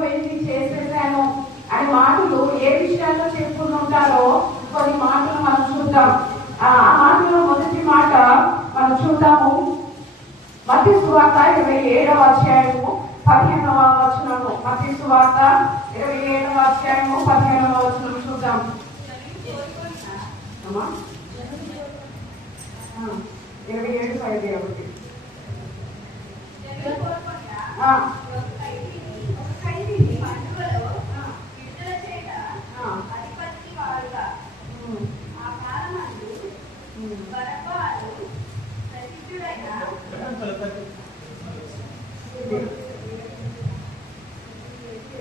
అయిపోయింది చేసేసాను అనే మాటలు ఏ విషయాల్లో చెప్పుకుంటారో కొన్ని మాటలు మనం చూద్దాం. ఆ మాటలో మొదటి మాట మనం చూద్దాము. మత్తయి సువార్త 27వ అధ్యాయము 15వ వచనము. మత్తయి సువార్త 27వ అధ్యాయము 15వ వచనం చూద్దాం. 27:5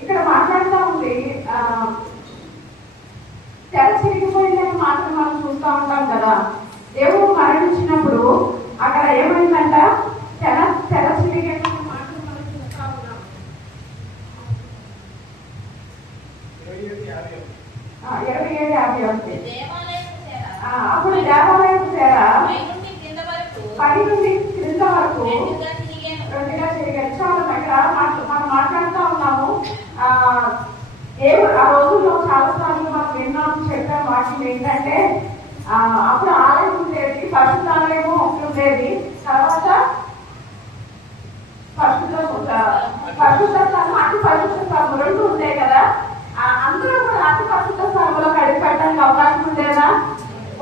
ఇక్కడ మాట్లాడుతూ ఉంది. తెర చిరిగిపోయిందని మాత్రం మనం చూస్తూ ఉంటాం కదా. దేవుడు మరణించినప్పుడు అక్కడ ఏమైందంట, తెర చిరిగిన మాటలు మనం చూస్తూ ఉన్నాం. 27:50 అప్పుడు దేవాలయం తెర పై నుండి క్రింద వరకు రెండుగా తిరిగారు. చాలా మనం మాట్లాడుతూ ఉన్నాము. దేవుడు ఆ రోజుల్లో చాలా సార్లు మనం విన్నాం, చెప్పాం. వాటిని ఏంటంటే అప్పుడు ఆలయం ఉండేది, పరిశుద్ధాలయము ఉండేది. తర్వాత పరిశుద్ధ స్థలం, అతి పరిశుద్ధ స్థలం రెండు ఉంటాయి కదా. అందరూ కూడా అతి పరిశుద్ధ స్థలంలో కడిగి పెట్టడానికి అవకాశం ఉండేదా?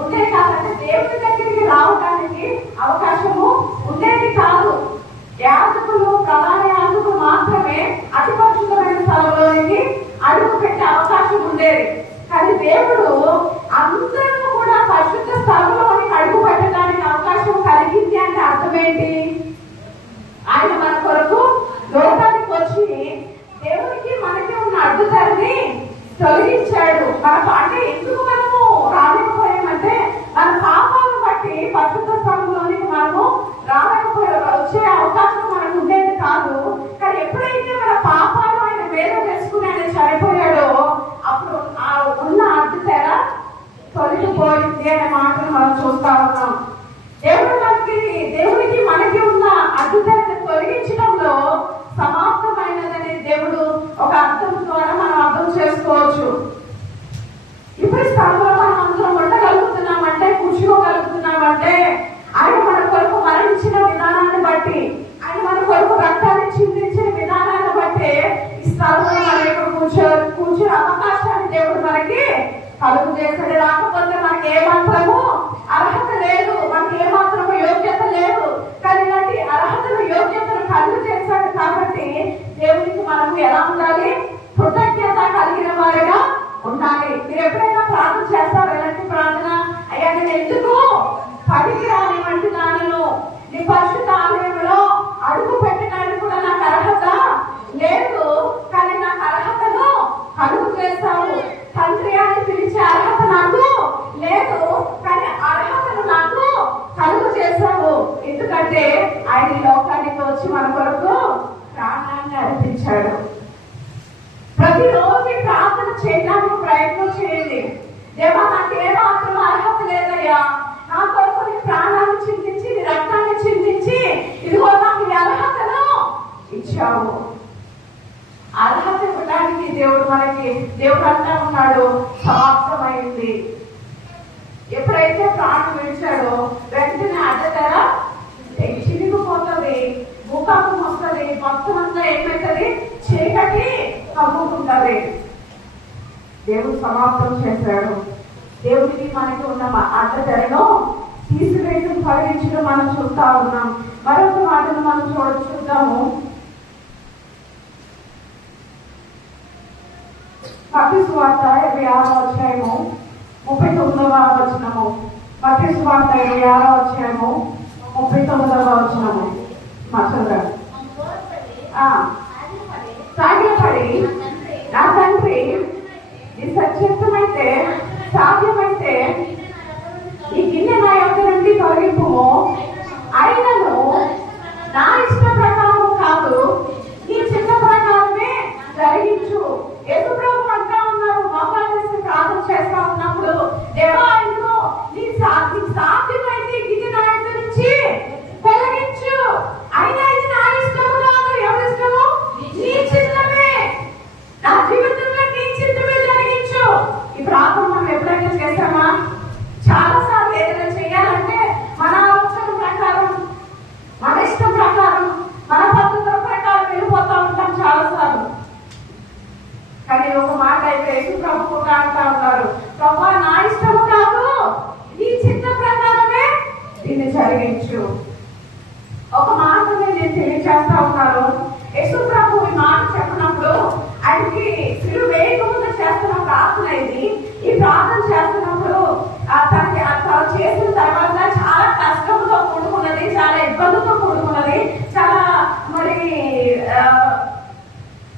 ఉండేది కాదంటే దేవుడి దగ్గరికి రావడానికి అవకాశము ఉండేది కాదు. యాజకులు, ప్రధాన యాజకులు మాత్రమే అతి పరిశుద్ధమైన స్థలంలోనికి అడుగు పెట్టే అవకాశం ఉండేది. కానీ దేవుడు అందరూ కూడా పరిశుద్ధ స్థలంలోనికి అడుగు పెట్టడానికి అవకాశం కలిగింది అంటే అర్థం ఏంటి? ఆయన మన కొరకు లోకానికి వచ్చి దేవునికి మనకి ఉన్న అడ్డుదారిని తొలగించాడు. అంటే ఎందుకు మనము రాలేకపోయామంటే మన పాపాలను బట్టి పరిశుద్ధ స్థలంలోనికి మనము రాలేకపోయే వచ్చే అవకాశం మనకు ఉండేది కాదు. కానీ ఎప్పుడైతే మన పాపాలు ఆయన వేరు చేసుకుని ఆయన చనిపోయాడో అప్పుడు ఆ ఉన్న అడ్డు తెర తొలగిపోయింది అనే మాటలు మనం చూస్తా ఉన్నాం. దేవుడికి మనకి ఉన్న అడ్డు తెరను తొలగించడంలో సమాప్తమైనదని దేవుడు ఒక అర్థం ద్వారా మనం అర్థం చేసుకోవచ్చు. ఇప్పుడు స్థలంలో మనం అందరం ఉండగలుగుతున్నామంటే, కూర్చోగలుగుతున్నామంటే ఆయన మన కొరకు మరణించిన విధానాన్ని బట్టి, ఆయన మన కొరకు రక్తాన్ని చిందించిన విధానాన్ని బట్టి ఈ స్థలంలో మనం ఇక్కడ కూర్చునే అవకాశాన్ని దేవుడు మనకి కలుగు చేశాడు. రాకపోతే మనకి ఏమాత్రము అర్హత లేదు, మనకి ఏమాత్రము యోగ్యత లేదు. కానీ ఇలాంటి అర్హతను, యోగ్యతను కలుగు చేశాడు కాబట్టి దేవునికి మనము ఎలా ఉండాలి? కృతజ్ఞత కలిగిన వారిగా ఉండాలి. మీరు ఎప్పుడైనా ప్రార్థన చేస్తారు, ఎలాంటి ప్రార్థన? అయ్యా నేను ఎందుకు పనికిరాని వంటి దానిలో నీ పరిశుద్ధ ఆలయంలో అడుగు పెట్టడానికి కూడా నాకు అర్హత లేదు, కానీ నాకు అర్హతను కలుగు చేస్తావు. తండ్రి అని పిలిచే అర్హత నాకు లేదు, కానీ అర్హతను నాకు కలుగు చేస్తావు. ఎందుకంటే ఆయన లోకానికి వచ్చి మన కొరకు ప్రాణాన్ని అర్పించాడు. ప్రతిరోజు ప్రార్థన చేయడానికి ప్రయత్నం చేయండి. దేవా నాకు ఏ మాత్రం అర్హత లేదయ్యా, నా కొరకు నీ ప్రాణాన్ని చిందించి, నీ రక్తాన్ని చిందించి ఇదిగో నాకు ఈ అర్హతను ఇచ్చావు. అర్హత ఇవ్వడానికి దేవుడు అంటా ఉన్నాడు, సమాప్తమైంది. ఎప్పుడైతే ప్రాణం విడిచాడో వెంటనే అడ్డతెర చిరిగిపోతుంది, భూకంపం వస్తుంది, మొత్తం అంతా ఏమైతుంది? చీకటి కమ్ముకుంటది. దేవుడు సమాప్తం చేశాడు. దేవుడికి మనకి ఉన్న అడ్డతెరను తీసివేయడం, తొలగించడం మనం చూస్తా ఉన్నాం. మరొక మాటను మనం చూద్దాము. మత్తయి సువార్త 26వ అధ్యాయము 39వ వచనము. మత్తయి సువార్త 26వ అధ్యాయము 39వ వచనము. సాధ్యపడి నా తండ్రి నీ సత్యమైతే, సాధ్యమైతే ఈ గిన్నె నా యొక్క నుండి తొలగింపు, అయినను నా ఇష్ట ప్రకారం కాదు, నీ చిత్త ప్రకారమే జరిగించు. యేసు ప్రభు అంటా ఉన్నారు, మోకాళ్ళేసి ప్రార్థన చేస్తా ఉన్నప్పుడు, దేవా ఇదిగో నీ సాధ్యమైతే గిన్నె నా యొక్క నుంచి తొలగించు, అయినా ఇది నా ఇష్టము కాదు. ఎవరి ఇష్టము? నీ చిత్తమే. ప్రభు కూడా అంటా ఉన్నారు, ప్రభు నా ఇష్టము కాదు నీ చిత్త ప్రకారమే దీన్ని జరిగించు. ఒక మాట నేను తెలియజేస్తా ఉన్నాను. యేసు ప్రభు ఈ మాట చెప్పినప్పుడు ఆయనకి సిలువ వేయకుండా చేస్తున్న ప్రార్థన ఇది. ఈ ప్రార్థన చేస్తున్నప్పుడు తనకి చేసిన తర్వాత చాలా కష్టంతో కూడుకున్నది, చాలా ఇబ్బందితో కూడుకున్నది, చాలా మరి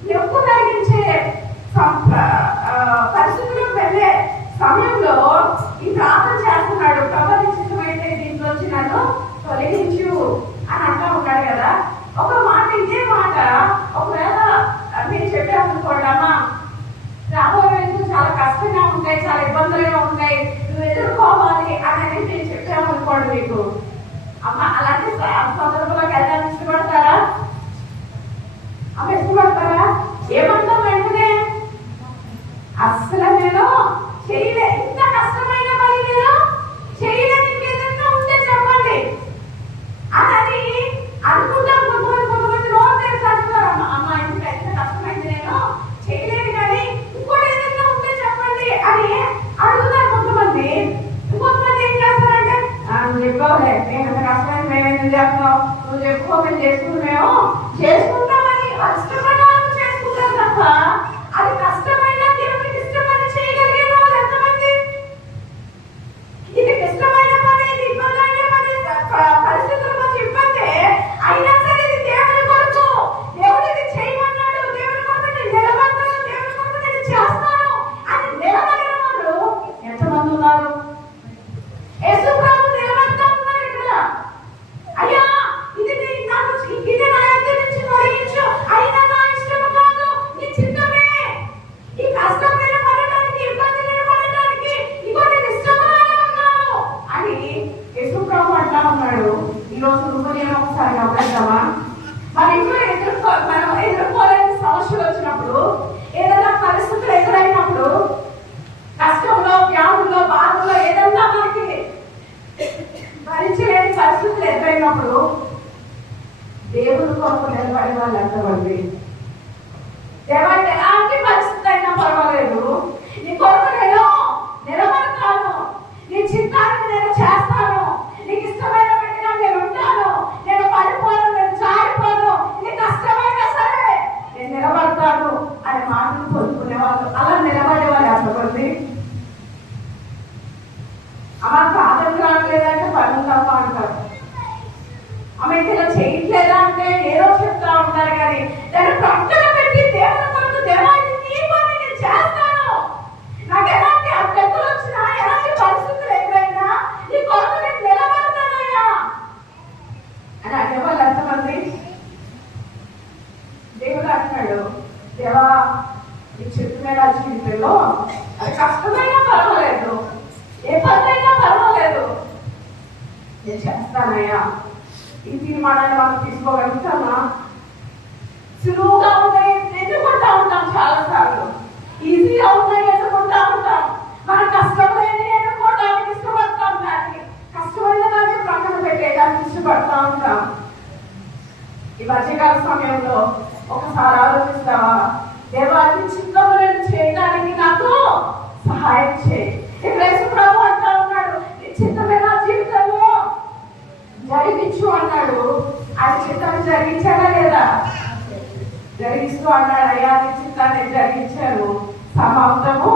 నొప్పు కలిగించే పరిస్థితులకు వెళ్ళే సమయంలో ఈ ప్రార్థన చేస్తున్నాడు. ప్రభు నిశ్చితమైతే దీంట్లోంచి నన్ను తొలగించు అని అంటా ఉన్నాడు కదా. ఒక మాట, ఇదే మాట ఒకవేళ మీరు చెప్పామనుకోండి, అమ్మా రాబోయే రోజులు చాలా కష్టంగా ఉంటాయి, చాలా ఇబ్బందులుగా ఉంటాయి, నువ్వు ఎదుర్కోవాలి అనేది నేను చెప్పామనుకోండి మీకు, అమ్మ అలాంటి సందర్భంలోకి వెళ్ళడానికి ఇష్టపడతారా? అమ్మ ఇష్టపడతారా? ఏమంటాం వెంటనే? అస్సలు నేను చేయలే, ఇంత కష్టమైన పని నేను చేయలేని, ఇంకేదన్నా ఉంటే చెప్పండి అని అనుకుంటాం. కొంతమంది నోరు తెరిచి అంటున్నారు, అమ్మ ఇంత ఎంత కష్టమైంది నేను చేయలేను, కానీ ఇంకోటి ఏదైనా ఉంటే చెప్పండి అని అడుగుతారు కొంతమంది. ఇంకొంతమంది ఏం చేస్తారంటే, నువ్వు చెప్పావులే, నేను ఎంత కష్టమైంది మేమేం చేస్తున్నావు, నువ్వు చెప్పుకో, మేము చేసుకుంటున్నామో చేసుకుంటామని ఇష్టపడాలని చేసుకుంటారు తప్ప అది కష్టమైన దేవునికి ఇష్టమని చేయగలిగే వాళ్ళు ఎంతమంది? ఇది ఇష్టమైన పని, ఇది ఇబ్బంది పని, పరిస్థితుల గురించి ఇబ్బంది అయినా సరే ఇది దేవుని కొరకు, దేవుడికి చేయమన్నాడు, దేవుని కొరకు నేను నిలబడతాను, దేవుని కొరకు నేను చేస్తాను అని నిలబడిన వాళ్ళు ఎంతమంది ఉన్నారు? యేసు ప్రభు నిలబడతా ఉన్నారు ఇక్కడ. అయ్యా ఇది నాకు, ఇది నా యొక్క నుంచి తొలగించు, అయినా నా ఇష్టము కాదు నీ చిత్తమే. ఈ కష్టం మీద పడడానికి, ఇబ్బంది మీద పడడానికి ఇగో నేను ఇష్టంగానే ఉన్నాను అని యేసు ప్రభు అంటా ఉన్నాడు. ఈరోజు నువ్వు నేను ఒకసారి గమనిద్దామా? మనం ఎదుర్కోలేని సమస్యలు వచ్చినప్పుడు, ఏదైనా పరిస్థితులు ఎదురైనప్పుడు, కష్టంలో, వ్యాధుల్లో, బాధల్లో ఏదైనా మనకి భరించలేని పరిస్థితులు ఎదురైనప్పుడు దేవుని కొరకు నిలబడే వాళ్ళు ఎంతమంది? దేవాన్ని ఎలాంటి పరిస్థితి అయినా పర్వాలేదు, నీ కొరకు నేను నిలబడతాను, నీ చిత్తానికి నేను చేస్తాను, నీకు ఇష్టమైన పెట్టినా నేను ఉంటాను, నేను పడిపోను, నేను జారిపోను, నీ కష్టమైనా సరే నేను నిలబడతాను అనే మాటలు పొందుకునే వాళ్ళు, అలా నిలబడే వాళ్ళు ఎంతమంది? అమ్మ కాదని రావట్లేదంటే పనులు తప్ప అంటారు, ఆమె ఇలా చేయట్లేదా అంటే ఏదో చెప్తా ఉంటారు, కానీ దాన్ని ప్రక్కన పెట్టి దేవుని కొరకు దేవాన్ని నీ పని నేను చేస్తాను, నాకు ఎలాంటి అడ్డంకులు వచ్చినా, ఎలాంటి పరిస్థితులు ఎదురైనా నీ కొరకు నేను నిలబడతానయ్యా అని అనేవాళ్ళు ఎంతమంది? దేవుడు అంటున్నాడు, దేవా నీ చిత్తమైన జీవితంలో అది కష్టమైనా పర్వాలేదు, ఏ పనైనా పర్వాలేదు, నేను చేస్తానయ్యా. ఈ తీర్మానాన్ని మనం తీసుకోగలుగుతామా? సులువుగా ఉన్నాయి ఎన్నుకుంటా ఉంటాం, చాలా సార్లు ఈజీగా ఉన్నాయి ఎన్నుకుంటా ఉంటాం, మన కష్టం లేని ఎన్నుకోవడానికి ఇష్టపడతాం, కానీ కష్టమైన దాన్ని ప్రక్కన పెట్టేయడానికి ఇష్టపడతా ఉంటాం. ఈ మధ్యకాల సమయంలో ఒకసారి ఆలోచిస్తావా, దేవాన్ని చిత్తములను చేయడానికి నాకు సహాయం చేయి. ఇక్కడ యేసు ప్రభు అంటా ఉన్నాడు, నీ చిత్తమైన జీవితంలో జరిగించు అన్నాడు. ఆయన చిత్తాన్ని జరిగించాడా లేదా? జరిగిస్తూ అన్నాడు, అయ్యా నీ చిత్తాన్ని జరిగించాను, సమాప్తము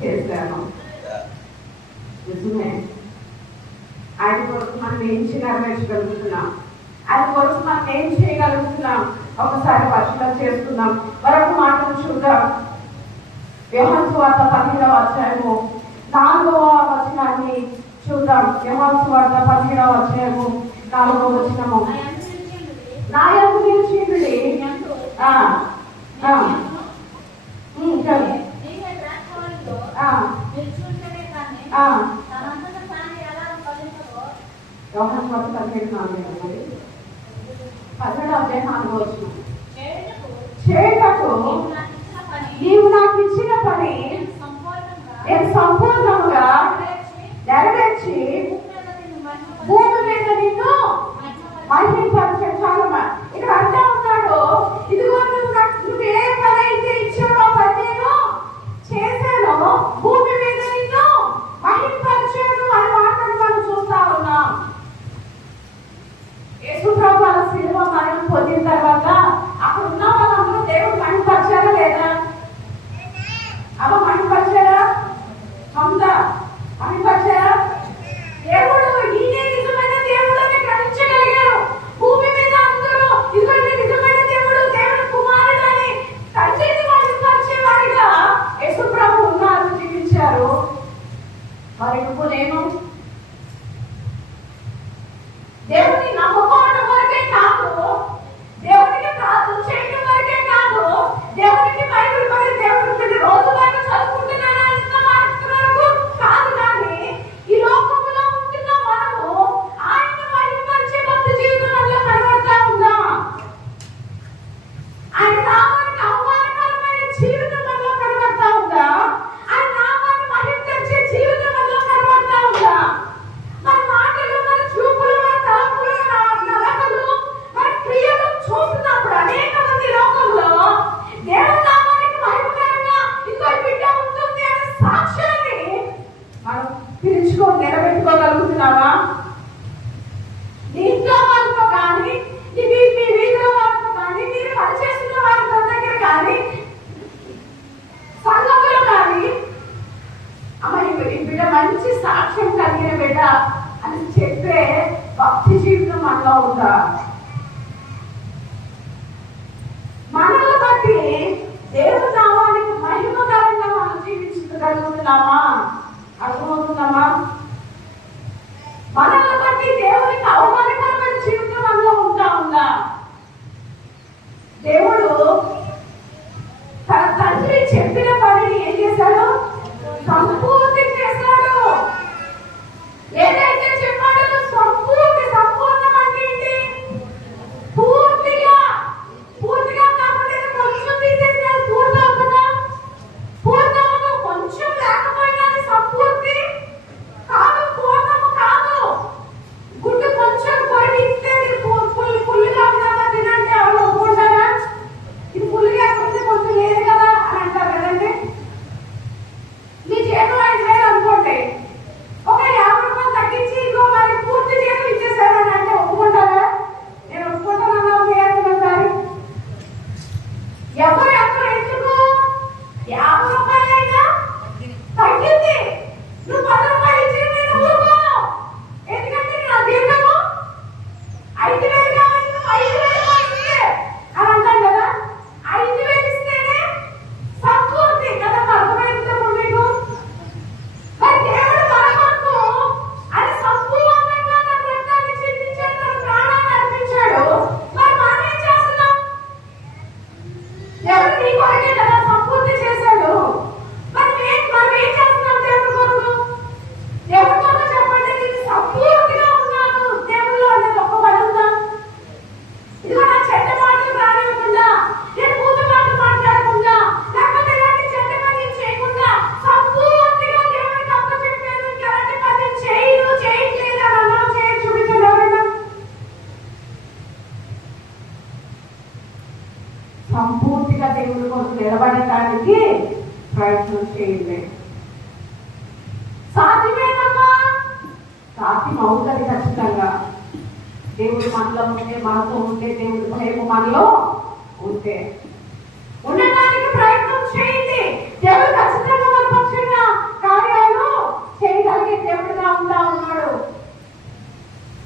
చేశాను. నిజమే, ఆయన కొరకు మనం ఏం నెరవేర్చగలుగుతున్నాం, ఆయన కొరకు మనం ఏం చేయగలుగుతున్నాం? ఒకసారి పరిశీలన చేసుకుందాం. మరొక మాటను చూద్దాం. యోహాను సువార్త 15వ అధ్యాయము 4వ వచనాన్ని చూద్దాం. యోహాను సువార్త 15వ అధ్యాయము 4వ వచనము. నా యందు నిలిచియుండుడి. యోహాను సువార్త 17:4. 17వ అధ్యాయం 4వ వచనం. చేయుటకు నీవు నాకు ఇచ్చిన పని నేను సంపూర్ణముగా నెరవేర్చి భూమి మీద నిన్ను మహిమపరిచే. చాలమ్మా, ఇక్కడ అంటా ఉన్నాడు, ఇదిగో నువ్వు ఏ పని అయితే ఇచ్చావో ఆ పని నేను చేశాను, కొరకే కదా సంపూర్తి చేశాడు. మనం ఏం చేస్తున్నాం దేవుడి కొరకు? దేవుడి కొరకు చెప్పండి, నేను సంపూర్తిగా ఉన్నాను దేవుళ్ళు అనే గొప్ప పని ఉందా? ఇదిగో నా చెడ్డ మాటలు రానివ్వకుండా, నేను పూత మాటలు మాట్లాడకుండా, లేకపోతే ఇలాంటి చెడ్డ పని చేయకుండా సంపూర్తిగా దేవుడికి అప్పచెప్పాను. ఇలాంటి పని చేయట్లేదు అని అన్నా చేసి చూపించండి ఎవరైనా. సంపూర్తిగా దేవుడి కొరకు నిలబడటానికి ప్రయత్నం చేయండి. సాధ్యమేనమ్మా, సాధ్యం అవుతుంది ఖచ్చితంగా. దేవుడు మనలో ఉంటే, మనతో ఉంటే, దేవుడి భయం మనలో ఉంటే ఉండటానికి ప్రయత్నం చేయండి. దేవుడు ఖచ్చితంగా మన పక్షంగా కార్యాలు చేయగలిగే దేవుడుగా ఉన్నాడు.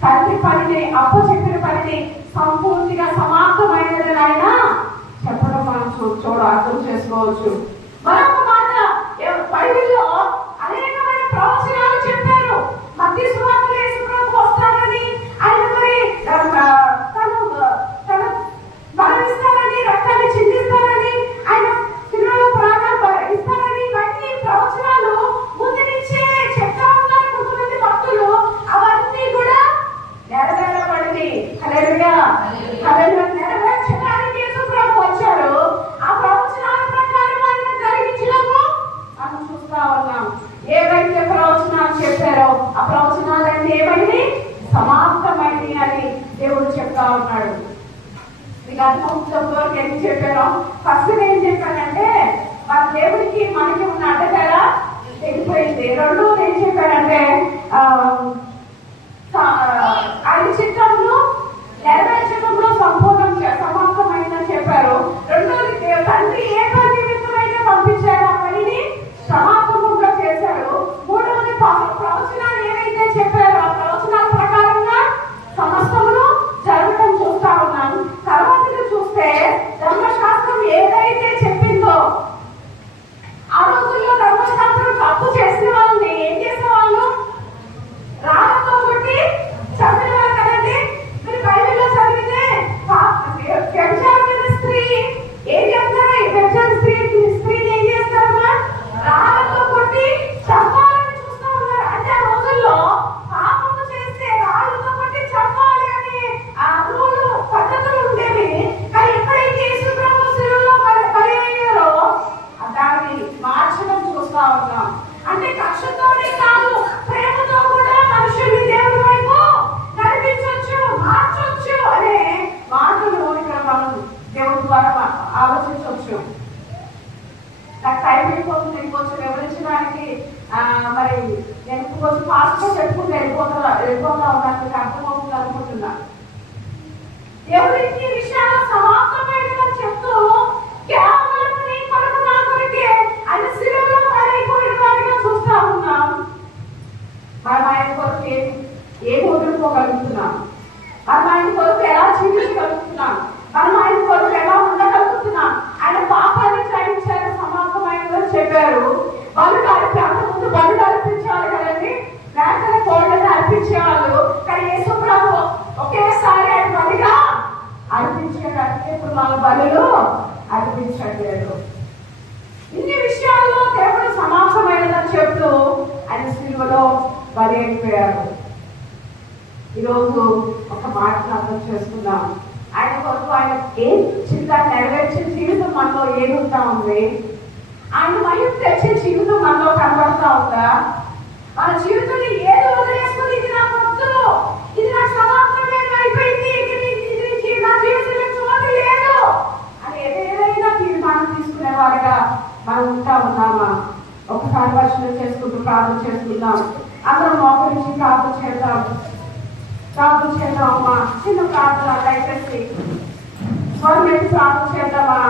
తండ్రి పనిని, అప్పచెప్పిన పనిని సంపూర్తిగా సమాప్తమైనదని ఆయన చెప్పడం మనం అర్థం చేసుకోవచ్చు. మరొక మాట, బైబిల్లో అనేకమైన ప్రవచనాలు చెప్పారు. మత్తయి సువార్తలో యేసు ప్రభు వస్తారని, ఆయన మరి తను మరణిస్తారని, రక్తాన్ని చిందిస్తారని, ఆయన శిలువలో ప్రాణాలు ఇస్తారని, ఇవన్నీ ప్రవచనాలు ముందు నుంచే చెప్తా ఉన్నారు కొంతమంది భక్తులు. అవన్నీ కూడా నెరవేరబడింది. హల్లెలూయా, హల్లెలూయా. నెరవేర్చడానికి యేసు ప్రభు వచ్చారు. ఆ ప్రవచనాల ప్రకారం ఆయన జరిగించడము మనం చూస్తా ఉన్నాం. ఏవైతే ప్రవచనాలు చెప్పారో ఆ ప్రవచనాలన్నీ ఏమైంది? సమాప్తమైంది అని దేవుడు చెప్తా ఉన్నాడు. మీకు అర్థమవుతుంది ఏం చెప్పారో? ఫస్ట్ ఏం చెప్పానంటే, మన దేవుడికి మనకి ఉన్న అడ్డతెర తెగిపోయింది. రెండోది ఏం చెప్పారంటే, ఆయన చిత్రంలో నెరవేర్చడంలో సమాప్తమైందని చెప్పారు. రెండోది, తండ్రి ఏ పని నిమిత్తమైతే పంపించారో ఆ పనిని సమాప్తంగా చేశారు. మూడవది, ప్రవచనాలు ఏవైతే చెప్పారో ఆ ప్రవచనాల ప్రకారంగా సమస్తమును జరగడం చూస్తా ఉన్నాం. తర్వాతగా చూస్తే ధర్మశాస్త్రం ఏదైతే చెప్పిందో, ఆ రోజుల్లో ధర్మశాస్త్రం తప్పు చేసిన వాళ్ళని ఏం చేసేవాళ్ళు? రాళ్ళతో కొట్టి చంపేవారు కదండి. మీరు బైబిల్లో చదివితే వ్యభిచారమైన స్త్రీ ఏం చేస్తారు? వ్యభిచార స్త్రీని ఏం చేస్తారమ్మా? రాళ్ళతో కొట్టి చంపాలని చూస్తా ఉన్నారు. అంటే ఆ రోజుల్లో పాపము చేస్తే రాళ్ళతో కొట్టి చంపాలి అని ఆ రూలు పద్ధతులు ఉండేవి. కానీ ఎప్పుడైతే యేసు ప్రభు శిలువలో బలి అయ్యారో దాన్ని మార్చడం చూస్తా ఉన్నాం. అంటే కక్షతోనే కాదు, ప్రేమతో కూడా మనుషుల్ని దేవుడి వైపు నడిపించవచ్చు, మార్చవచ్చు అనే మాటలు ఇక్కడ మనం దేవుడి ద్వారా ఆలోచించవచ్చు. నాకు టైం అయిపోతుంది, ఇంకొంచెం వివరించడానికి మరి నేను కొంచెం ఫాస్ట్ గా చెప్పుకుంటే వెళ్ళిపోతా ఉన్నాను. అర్థమవుతుంది అనుకుంటున్నా. దేవుడికి విషయాలు సమాప్తమైనదని చెప్తూ కేవలం నీ కొరకు నా కొరకే ఆయన శిలువలో బలైపోయిన వారిగా చూస్తా ఉన్నాం. మనం ఆయన కొరకు ఏం వదులుకోగలుగుతున్నాం? మనం ఆయన కొరకు ఎలా జీవించగలుగుతున్నాం? మనం ఆయన కొరకు ఎలా ఉండగలుగుతున్నాం? ఆయన పాపాన్ని క్షమించారు, సమాప్తమైనదని చెప్పారు. అంతకుముందు బలులు అర్పించాలి కదండి, మేకల కోళ్ళని అర్పించేవాళ్ళు. కానీ యేసు ప్రభు ఒకేసారి ఆయన బలిగా అర్పించేటట్టు ఇప్పుడు మన బలులు అర్పించట్లేదు. ఇన్ని విషయాల్లో దేవుడు సమాప్తమైనదని చెప్తూ ఆయన శిలువలో బలి అయిపోయారు. ఈరోజు ఒక మాటను అర్థం చేసుకుందాం. ఆయన కొరకు ఆయన ఏం చిన్న నెరవేర్చిన జీవితం మనలో ఏదుంటా ఉంది? ఆయన మహిమ తెచ్చే జీవితం మనలో కనబడతా ఉందా? మన జీవితంలో ఏదో వదిలేసుకుని ఇది నాకు వద్దు, ఇది నాకు సమాప్తమైన అయిపోయింది, నా జీవితంలో చోటు లేదు అని ఏదైనా తీర్మానం తీసుకునే వారిగా మనం ఉంటా ఉన్నామా? ఒకసారి వర్షం చేసుకుంటూ ప్రార్థన చేసుకుందాం. అందరం మోకరించి ప్రార్థన చేద్దాం అమ్మా. చిన్న ప్రార్థన దయచేసి స్వరం ప్రార్థన చేద్దామా?